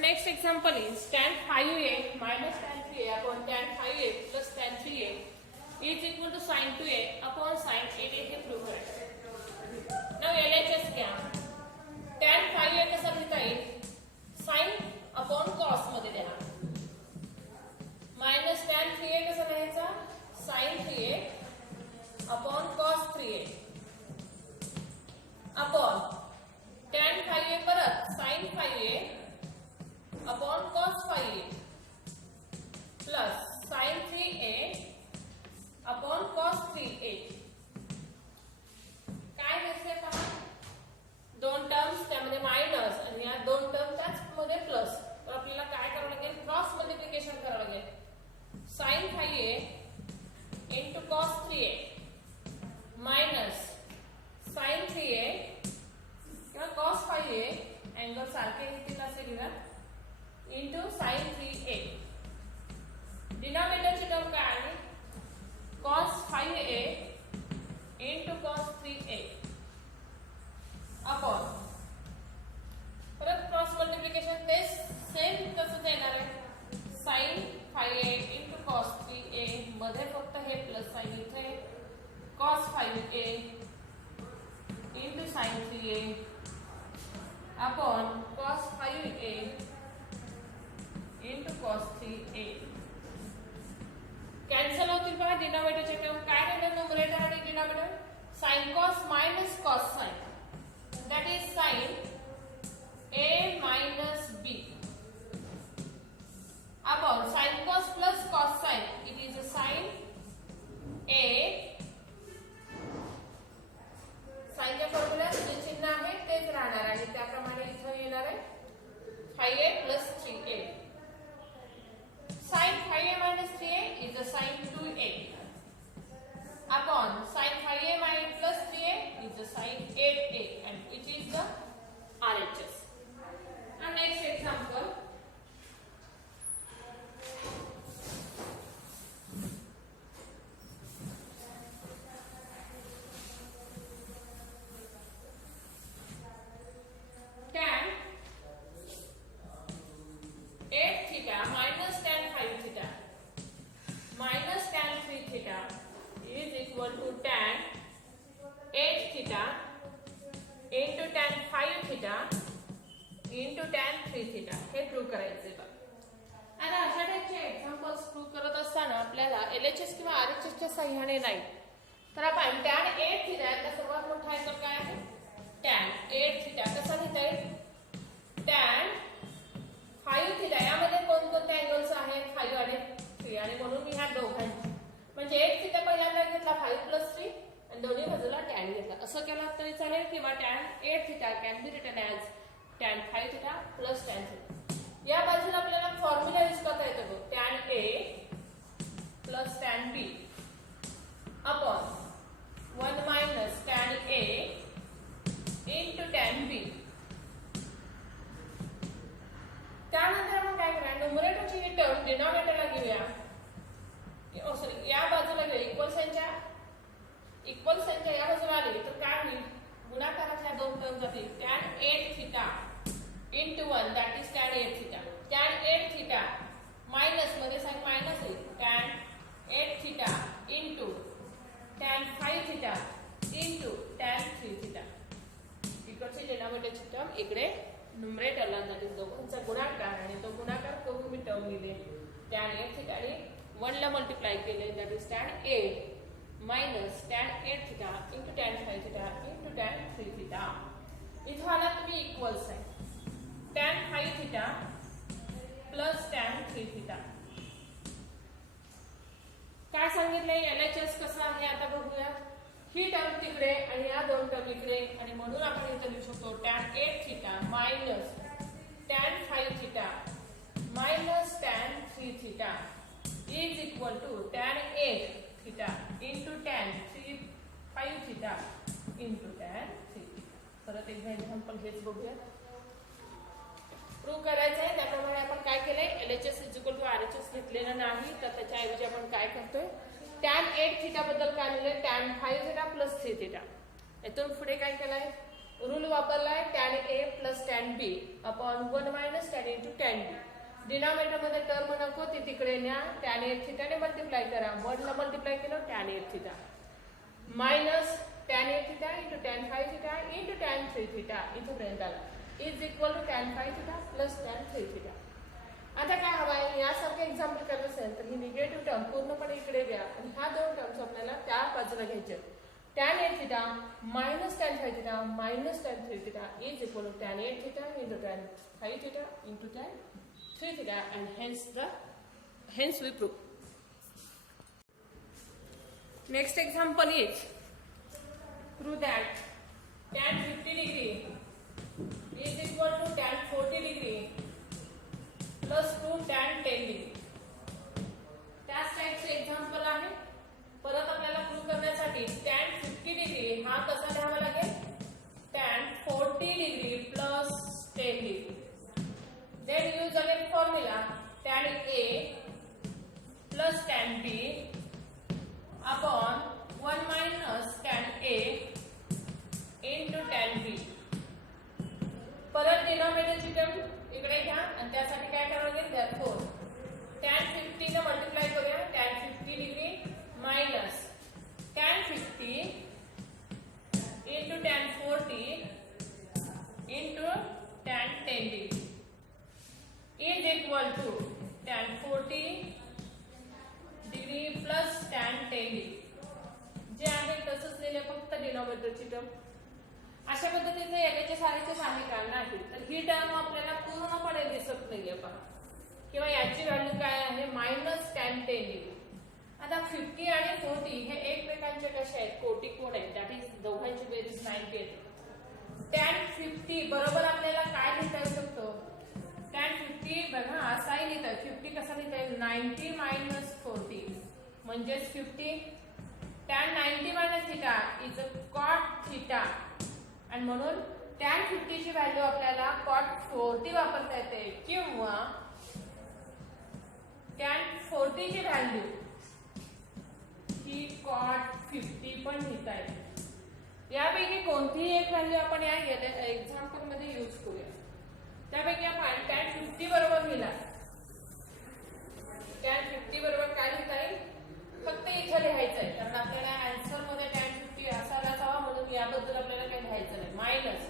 next example is tan 5a minus tan 3a upon tan 5a plus tan 3a is equal to sin 2a upon sin 8a हे prove करायचं. Now LHS घ्या. tan 5a कसा लिहिता येईल? sin upon cos मध्ये द्या. minus tan 3a कसा लिहायचा? sin 3a upon cos 3a upon tan 5a परत sin 5a upon cos 5a plus sin 3a upon cos 3a. काय दिसते पहा? दोन टर्म्स त्यामध्ये मायनस आणि या दोन टर्म त्यामध्ये प्लस. तर आपल्याला काय करावं लागेल? क्रॉस मल्टिप्लिकेशन करावं लागेल. sin 5a into cos 3a minus sin 3a किंवा cos 5a अँगल सारखे घेतील असे घेऊया into sin 3a. डिनॉमिनेटरची टर्म काय आहे? cos 5a into cos 3a upon परत क्रॉस मल्टिप्लिकेशन ते सेम कसं येणार आहे? sin 5a into cos 3a मध्ये फक्त हे प्लस साइन इथे cos 5a into sin 3a upon cos 5a into cos 3a. Cancel होतील बघा डिनॉमिनेटरचे टर्म. काय राहिलं न्यूमरेटर आणि denominator? sin cos minus cos sin, that is sin a minus b upon sin cos plus cos sin, it is a sin a. sin च्या formula जे चिन्ह आहे तेच राहणार आणि त्याप्रमाणे इथे येणार आहे 5a plus 3a. sin 5a minus 3a is a sin 2a upon sin 5a minus plus 3a is a sin 8a and it is the RHS. And next example, tan 8 theta minus tan 5 theta minus tan 3 theta is equal to tan 8 theta into tan 5 theta into tan 3 theta हे prove करायचे बघा. आणि अशा टाइपचे examples prove करत असताना आपल्याला LHS किंवा RHS च्या सहाय्याने नाही तर आपण tan 8 theta याचा सर्वात मोठा आहे तर काय आहे? tan 8 theta कसा लिहिता येईल? tan 5 theta यामध्ये कोणकोणते अँगल्स आहेत? 5 आणि 3 आणि म्हणून मी ह्या दोघांची म्हणजे 8 theta पहिल्यांदा घेतला 5 plus 3 आणि दोन्ही बाजूला tan घेतला असं केलं तरी चालेल किंवा tan 8 theta can be written as tan 5 theta plus tan 3. या बाजूला आपल्याला फॉर्म्युला यूज करता येतो tan a plus tan b upon 1 minus tan a into tan b. त्यानंतर आपण काय करूया? न्यूमरेटरची ही टर्म डिनॉमिनेटरला घेऊया. सॉरी या बाजूला घेऊया. इक्वल साइनच्या या बाजूला आले तर काय होईल? गुणाकारातल्या दोन टर्म जातील. tan 8 theta into 1 that is tan 8 theta. tan 8 theta minus मध्ये साइन मायनस येईल. tan 8 theta into tan 5 theta into tan 3 theta. इकडची डिनॉमिनेटरची टर्म इकडे न्यूमरेटरला जातील. दोघांचा गुणाकार आणि तो गुणाकार करून मी टर्म लिहिले tan 8 theta आणि 1 ला मल्टिप्लाय केले that is tan 8 minus tan 8 theta into tan 5 theta into tan 3 theta. इथे आला तुम्ही equal sign tan 5 theta plus tan 3 theta. काय सांगितलंय? LHS कसं आहे आता बघूया. ही टर्म तिकडे आणि या दोन टर्म इकडे आणि म्हणून आपण इथे लिहू शकतो tan 8 theta minus tan 5 theta minus tan 3 theta is equal to tan 8 theta into tan 5 theta into tan 3 theta. परत एकदा एक्झाम्पल हेच बघूया. प्रूव्ह करायचं आहे त्याप्रमाणे आपण काय केलंय? LHS is equal to RHS घेतलेलं नाही तर त्याच्याऐवजी आपण काय करतोय? tan 8 theta बद्दल काय लिहिलंय? tan 5 theta plus 3 theta. इथून पुढे काय केलंय? रूल वापरलाय tan a plus tan tan b upon 1 minus tan into tan b. Denominator मध्ये टर्म नको ती तिकडे न्या, tan a थिटा ने मल्टिप्लाय करा. 1 ला मल्टिप्लाय केलं tan a theta minus tan a theta into tan phi theta into tan 3 theta इथपर्यंत आला is equal to tan phi theta plus tan 3 theta. आता काय हवंय, यासारखं एक्झाम्पल करायचं असेल तर ही निगेटिव्ह टर्म पूर्णपणे इकडे घ्या आणि ह्या दोन टर्म्स आपल्याला त्या बाजूला घ्यायचे. tan a theta minus tan phi theta minus tan 3 theta is equal to tan a theta into tan phi theta into tan 3 theta, and hence we prove. Next example is prove that tan 50 degree is equal to tan 40 degree plus 2 tan 10 degree. त्याच टाइपचे example आहे. परत आपल्याला prove करण्यासाठी tan 50 degree हा कसा लिहावा लागेल, tan 40 degree plus 10 degree. Then use again formula tan A plus tan B upon 1 minus tan A into tan B. परत डिनॉमिनेटरची टर्म इकडे घ्या आणि त्यासाठी काय करावं लागेल, therefore tan 50 ने मल्टिप्लाय करूया. tan 50 degree minus tan 50 into tan 40 into tan 10 degree is equal to tan 40 degree plus tan 10 degree. जे आहे तसंच लिहिले, फक्त डिनॉमिनेटरची टर्म. अशा पद्धतीने याचे सारेचे आहे का नाही, तर ही टर्म आपल्याला पूर्णपणे दिसत नाहीये पहा, किंवा याची व्हॅल्यू काय आहे मायनस tan 10 degree. आता 50 आणि 40 हे एकमेकांचे कसे आहेत, कोटी कोण आहेत, दॅट इज दोघांची बेरीज 90 येते. tan 50 बरोबर आपल्याला काय लिहिता येऊ शकतो, tan 50 बघा असाही लिहिता येईल. 50 कसा लिहिता येईल, 90 मायनस 40 म्हणजेच 50. tan 90 minus theta is a cot theta, आणि म्हणून tan 50 ची व्हॅल्यू आपल्याला cot 40 वापरता येते, किंवा tan 40 ची व्हॅल्यू ही cot 50 पण लिहिता येते. यापैकी कोणतीही एक व्हॅल्यू आपण या एक्झाम्पल मध्ये यूज करूया. त्यापैकी आपण tan 50 बरोबर लिहिला, tan 50 बरोबर काय लिहिता येईल, फक्त इथं लिहायचं आहे, कारण आपल्याला आन्सर मध्ये tan 50 असायला हवा, म्हणून याबद्दल आपल्याला काही लिहायचं नाही. मायनस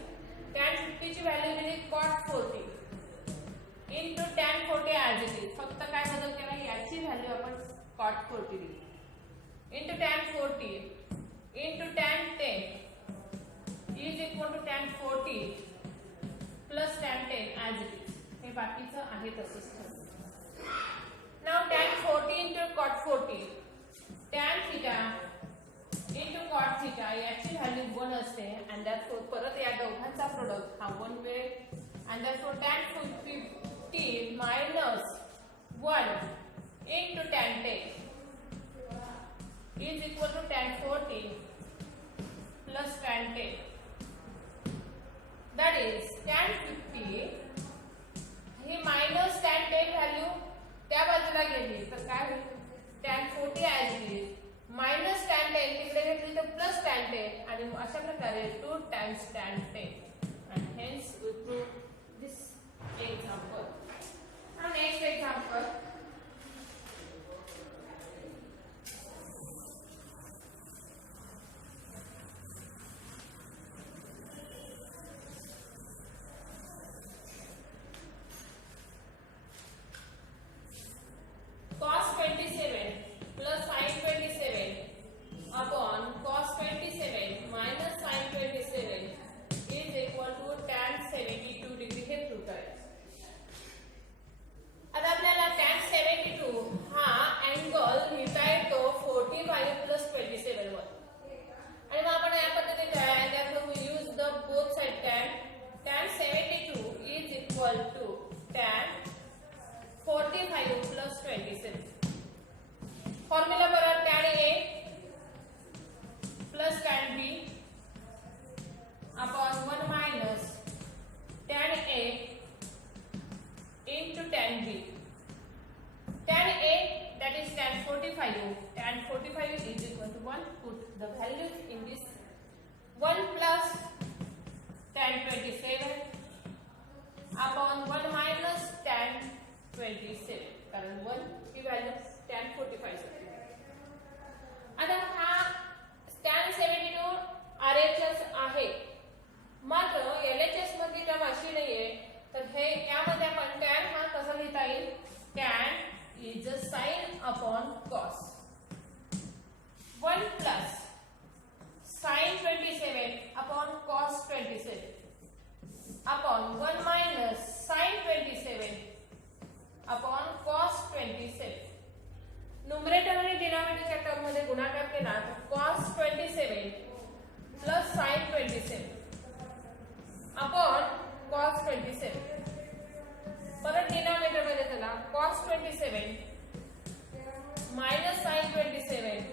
tan 50 ची व्हॅल्यू दिली cot 40 into tan 40 as it is. फक्त काय बदल केला, याची व्हॅल्यू आपण cot 40 दिली into tan 40 into tan 10 is equal to tan 40 plus tan 10 as it is. हे बाकीचं आहे तसंच. Now tan 40 into cot 40 tan theta into cot theta याची व्हॅल्यू 1 असते, and therefore परत या दोघांचा प्रोडक्ट हा 1 मिळेल, and therefore tan 50 minus 1 into tan 10 is equal to tan 40 plus tan 10. That is tan 50 he minus tan 10 value त्या बाजूला गेली तर काय होईल, tan 40 as it is minus tan 10 तिकडे घेतली तर plus tan 10, आणि अशा प्रकारे 2 times tan 10, and hence we prove this example. Now next example, cos 27 plus sin 27 upon cos 27 minus sin 27 is equal to tan 17 upon 1 minus tan 27, कारण 1 ही value tan 45 होती. आता हा tan 72 RHS आहे, मात्र LHS मध्ये जेव्हा अशी नाहीये, तर हे यामध्ये आपण tan हा कसा लिहिता येईल? tan is a sin upon cos. 1 plus sin 27 upon cos 27 upon 1 minus sin 27 upon cos 27. Numerator आणि डिनॉमिनेटरच्या टर्म मध्ये गुणाकार केला तर cos 27 plus sin 27 upon cos 27. परत डिनॉमिनेटर मध्ये चला cos 27 minus sin 27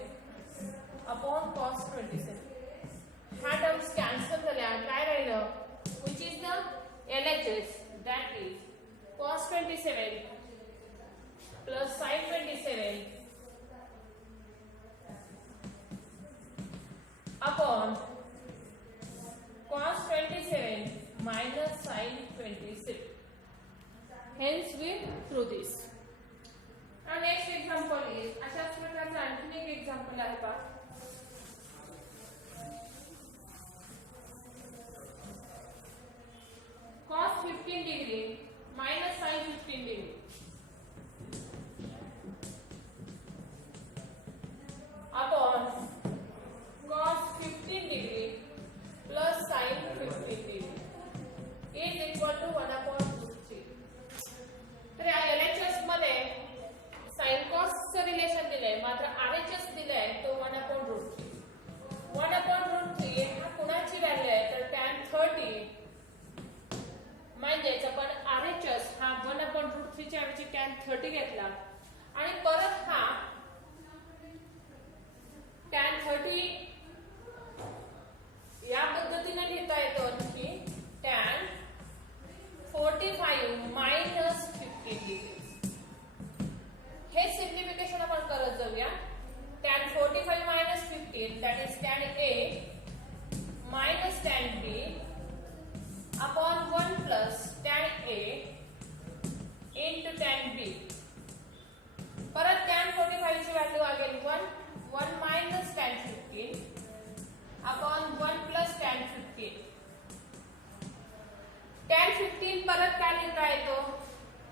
upon cos 27. हा टर्म्स कॅन्सल झाल्या, काय राहिलं? which is the LHS, that is cos 27 plus sin 27 upon cos 27 minus sin 26. Hence we prove this. Our next example is अशाच प्रकारचा आणखी एक एक्झाम्पल आहे पहा. cos 15 degree minus sin 15 degree upon cos 15 degree plus sin 15 degree is equal to 1 upon root 3. तर या LHS मध्ये sin cos चं रिलेशन दिलंय, मात्र RHS दिलंय तो 1 upon root 3. 1 upon root 3 हा कुणाची व्हॅल्यू आहे? तर tan 30, म्हणजेच आपण RHS हा 1 upon root 3 च्या ऐवजी tan 30 घेतला आणि परत हा tan 30 या पद्धतीने लिहिता येतो की tan 45 minus 15 degrees. हे सिम्प्लिफिकेशन आपण करत जाऊया. tan 45 minus 15 that is tan A minus tan B upon 1 plus tan A into tan B. परत tan 45 ची value again 1 minus tan 15 upon 1 plus tan 15. tan 15 परत काय लिहिता येतो?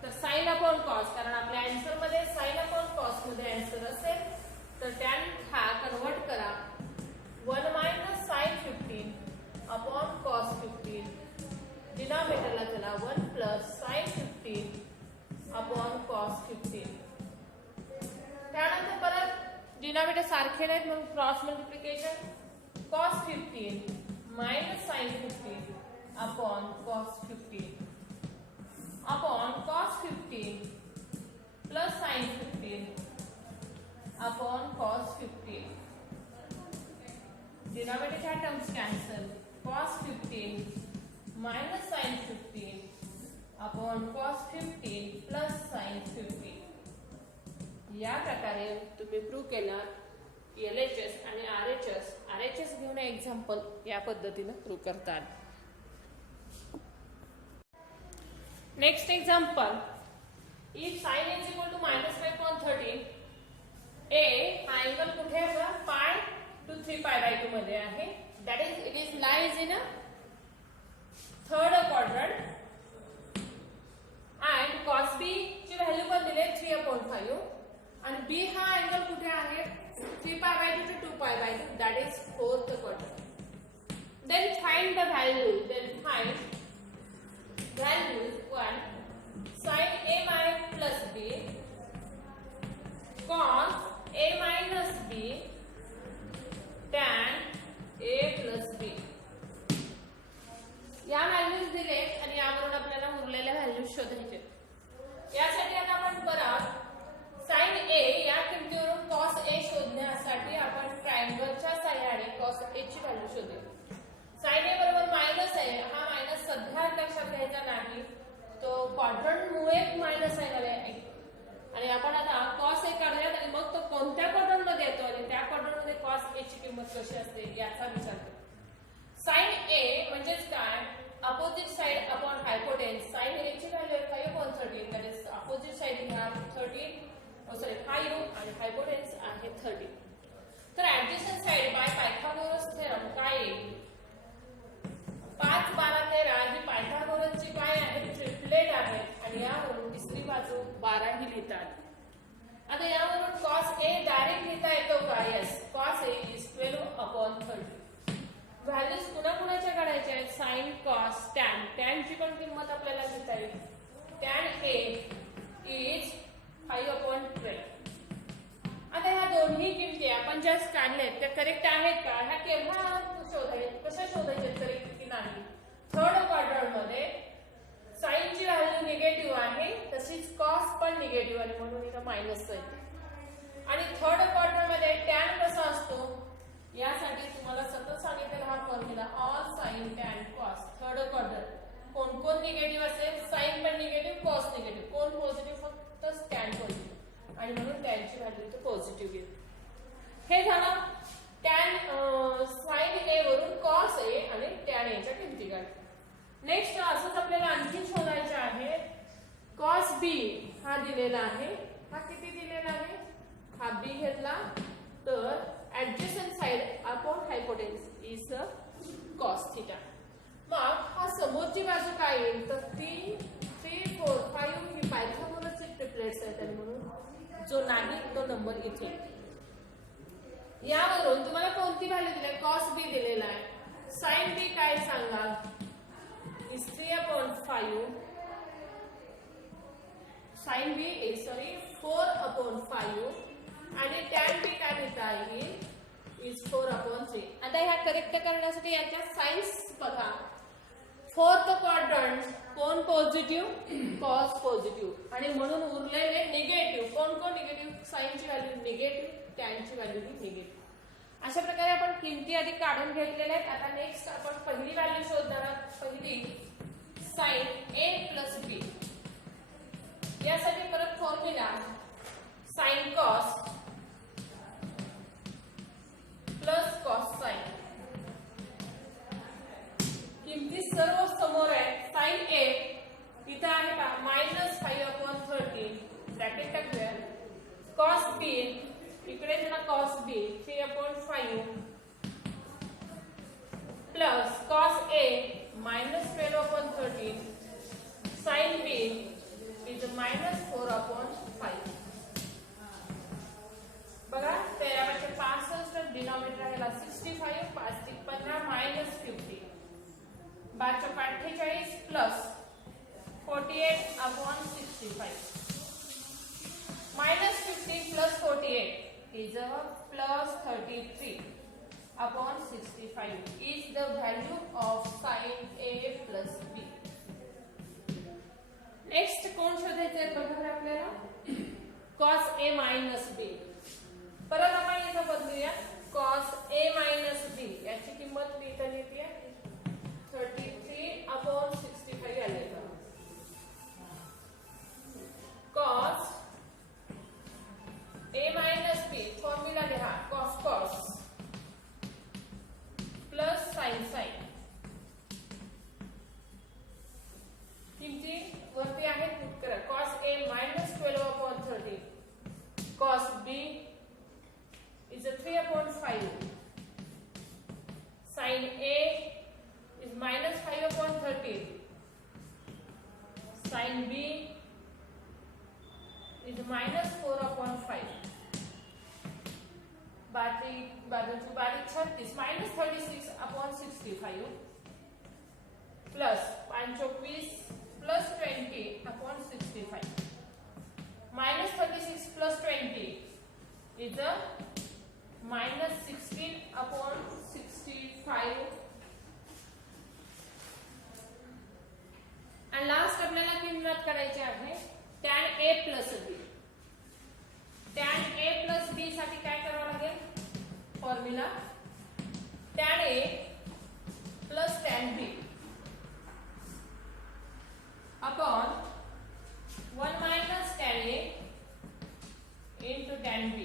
तर sin upon cos, कारण आपल्या आन्सर मध्ये sin upon cos मध्ये आन्सर असेल तर tan हा कन्वर्ट करा 1 minus sin 15 upon cos 15. डिनॉमिनेटरला चला 1 plus sin 15 upon cos 15. त्यानंतर परत डिनॉमिनेटर सारखे नाहीत म्हणून cross multiplication cos 15 minus sin 15 upon cos 15 upon cos 15 plus sin 15 upon cos 15. डिनॉमिनेटरच्या terms cancel. cos 15 minus sin 15 upon cos 15 plus sin 15. या प्रकारे तुम्ही प्रूव्ह केला LHS आणि RHS घेऊन एक्झाम्पल या पद्धतीने प्रूव्ह करतात. Next example, if sin is equal to minus 5 upon 30, A हा अँगल कुठे आहे? pi to 3 pi by 2 मध्ये आहे. That is, it is lies in a third quadrant and cos B ची व्हॅल्यू पण दिली 3 upon 5 आणि B हा अँगल कुठे आहे? 3 pi by 2 to 2 pi by 2, that is fourth quadrant. Then find the value. Then find value 1 sin A minus plus B cos A minus B tan A plus B. या values दिलेत आणि यावरून आपल्याला उरलेल्या values शोधायचे. यासाठी आता आपण परत sin A या किमतीवरून cos A शोधण्यासाठी आपण ट्रायंगलच्या सहाय्याने cos A ची व्हॅल्यू शोधूया. sin A बरोबर मायनस आहे, हा मायनस सध्या लक्षात घ्यायचा नाही, तो क्वाड्रंट मुळे मायनस आहे आणि आपण आता cos A काढूयात आणि मग तो कोणत्या क्वाड्रंट मध्ये येतो आणि त्या क्वाड्रंट मध्ये cos A ची किंमत कशी असते याचा विचार करू. sin A म्हणजेच काय? Opposite side upon hypotenuse. sin A 13, that is opposite side we have 13, 5 आणि hypotenuse आहे 30. तर adjacent side by Pythagoras theorem काय येईल? 5, 12, 13 ही पायथागोरसची काय आहे? ट्रिपलेट आहे आणि यावरून तिसरी बाजू 12 ही लिहिता आली. आता यावरून cos A डायरेक्ट लिहिता येतो का? Yes, cos A is 12/30. Values कुणाकुणाच्या काढायच्या आहेत? sin, cos, tan. tan ची पण किंमत आपल्याला लिहिता येईल. tan A is 5/12. आता ह्या दोन्ही किमती आपण जस्ट काढल्यात त्या करेक्ट आहेत का? ह्या केव्हा शोधायच्या? कशा शोधायच्या करेक्ट की नाही? थर्ड क्वाड्रंट मध्ये साइन ची व्हॅल्यू निगेटिव्ह आहे, तशीच कॉस पण निगेटिव्ह आहे म्हणून इथं मायनस येते. आणि थर्ड क्वाड्रंट मध्ये टॅन कसा असतो? यासाठी तुम्हाला सतत सांगितलेला हा formula all sine tan cos. Third quadrant कोण कोण निगेटिव्ह असेल? साइन पण निगेटिव्ह, कॉस निगेटिव्ह. कोण पॉझिटिव्ह? फक्त टॅन पॉझिटिव्ह आणि म्हणून टॅनची व्हॅल्यू इथं पॉझिटिव्ह येईल. हे झालं टॅन साइन ए वरून कॉस ए आणि टॅन ए च्या किमती काढल्या. नेक्स्ट असंच आपल्याला आणखी शोधायचे आहे. कॉस बी हा दिलेला आहे, हा किती दिलेला आहे? हा बी घेतला तर adjacent side upon हायपोटेन्यूस is cos theta. मग हा समोरची बाजू काय येईल? तर 3, 3, 4, 5 ही पायथागोरसचे ट्रिपलेट्स आहेत आणि म्हणून जो नाही तो नंबर इथे. यावरून तुम्हाला कोणती व्हॅल्यू दिली आहे? कॉस बी दिलेला आहे. साइन बी काय सांगा? is 3/5. sin b is 4/5 आणि tan b काय लिहिता येईल? is 4/3. आता ह्या करेक्ट करण्यासाठी याच्या साइन्स बघा. फोर्थ क्वाड्रंट कोण पॉझिटिव्ह? कॉस पॉझिटिव्ह आणि म्हणून उरलेले निगेटिव्ह. कोण कोण निगेटिव्ह? साइन ची व्हॅल्यू निगेटिव्ह, टॅन ची व्हॅल्यू ही निगेटिव्ह. अशा प्रकारे आपण किमती आधी काढून घेतलेल्या आहेत. आता नेक्स्ट आपण पहिली व्हॅल्यू शोधणार आहोत. पहिली sin A plus B. यासाठी परत formula sin cos plus cos sin. किमती सर्व समोर आहे. sin A इथं आहे का? -5/13 ब्रॅकेट टाकूया. cos B इकडे ना cos B 3/5 plus cos A -12/13 sin B is -4/5. बघा 13/65 डिनॉमिनेटर राहिला 65, 5 × 15 -50 5/48 plus 48/65 -50 plus 48 is a plus 33/65 is the value of sin A plus B. Next कोण शोधायचे आहे बघा आपल्याला? cos A minus B. परत आपण इथं बदलूया. cos A minus B याची किंमत मी इथं लिहिते 33/65 आली. cos A minus B formula लिहा. cos cos plus sin sin. किमती वरती आहे पुट करा. cos A -12/13 cos B is a 3/5 sin A is -5/13 sin B is -4/5 बाजूची बारीक 36 -36/65 plus 5/20 plus 20/65 -36 plus 20 is a -16/65. आणि लास्ट आपल्याला किंमत करायची आहे tan A plus B. tan A plus B साठी काय करावं लागेल? Formula tan A plus tan B upon 1 minus tan A into tan B.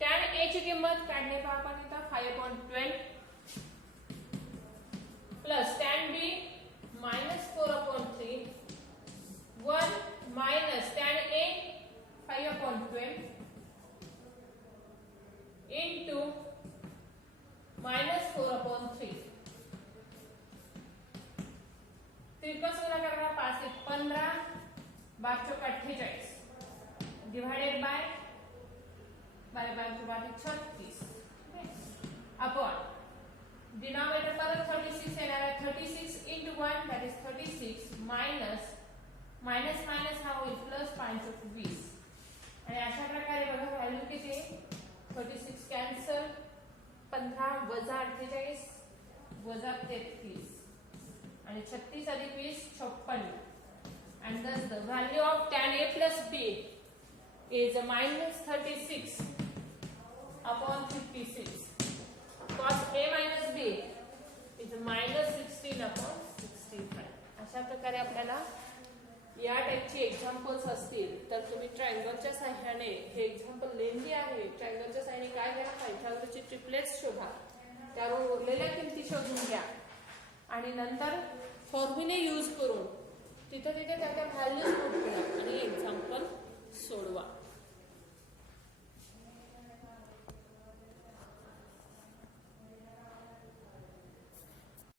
tan A ची किंमत काढणे पहा आपण इथं 5/12 plus tan B -4/3 तिरकस गुणाकार करा, 5 एक 15, 5 चौक 48 डिवाइडेड बाय 36 अपॉन डिनॉमिनेटर परत 36 येणार आहे, 36 into 1 that is 36 मायनस हा होईल प्लस 5 चौक 20 आणि अशा प्रकारे बघा व्हॅल्यू किती 36 कॅन्सल 15 वजा 48 वजा 33 आणि 36 अधिक 20 56 and thus the value of tan A plus B is minus 36 upon 56. Cos A minus B is minus 16 upon 65. अशा प्रकारे आपल्याला या टाइपची एक्झाम्पल्स असतील तर तुम्ही ट्रायंगलच्या सहाय्याने हे एक्झाम्पल लेंदी आहे ट्रायंगलच्या सहाय्याने काय करा पायथागोरसचे ट्रिपलेट्स शोधा त्यावर उरलेल्या किमती शोधून घ्या आणि नंतर फॉर्म्युले यूज करून तिथे त्या व्हॅल्यूज नोट करा आणि एक्झाम्पल सोडवा.